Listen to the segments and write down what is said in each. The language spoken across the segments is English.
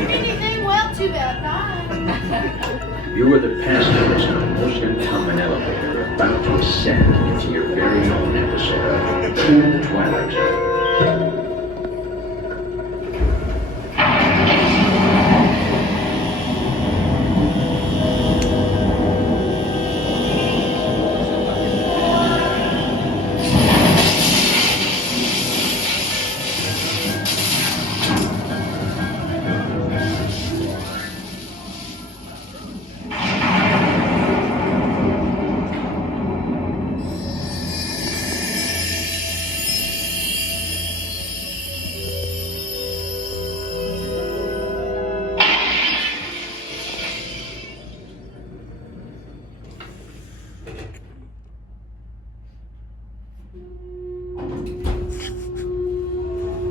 Anything? Well, too bad. Bye. You are the passengers on a most uncommon elevator about to ascend into your very own episode of The Twilight Zone.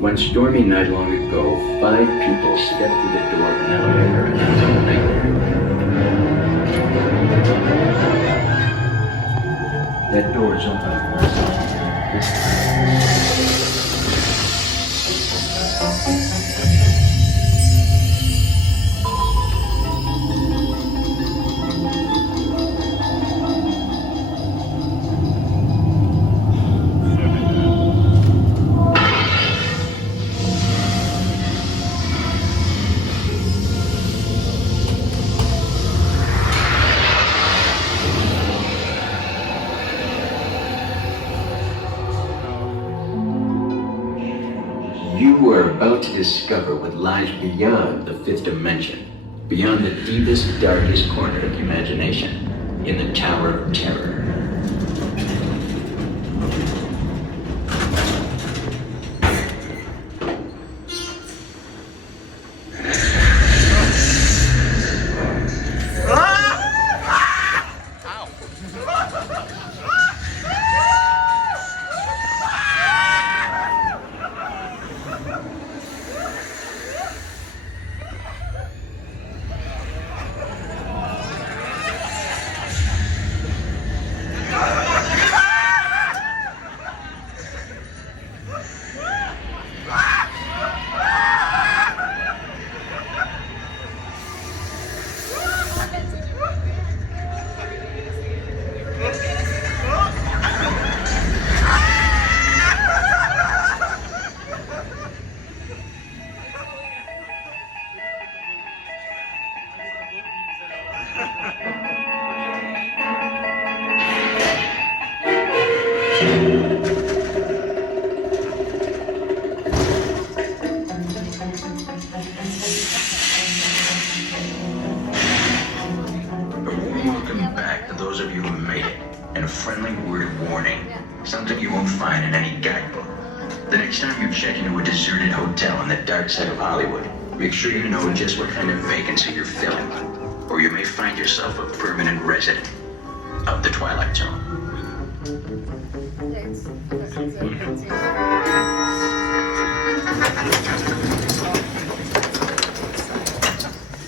One stormy night long ago, 5 people stepped through the door of an elevator and into a nightmare. That door is open. You are about to discover what lies beyond the 5th dimension, beyond the deepest, darkest corner of imagination, in the Tower of Terror. Welcome back to those of you who made it. And a friendly word of warning. Something you won't find in any guidebook. The next time you check into a deserted hotel on the dark side of Hollywood, make sure you know just what kind of vacancy you're filling, or you may find yourself a permanent resident of the Twilight Zone.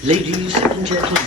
Ladies and gentlemen,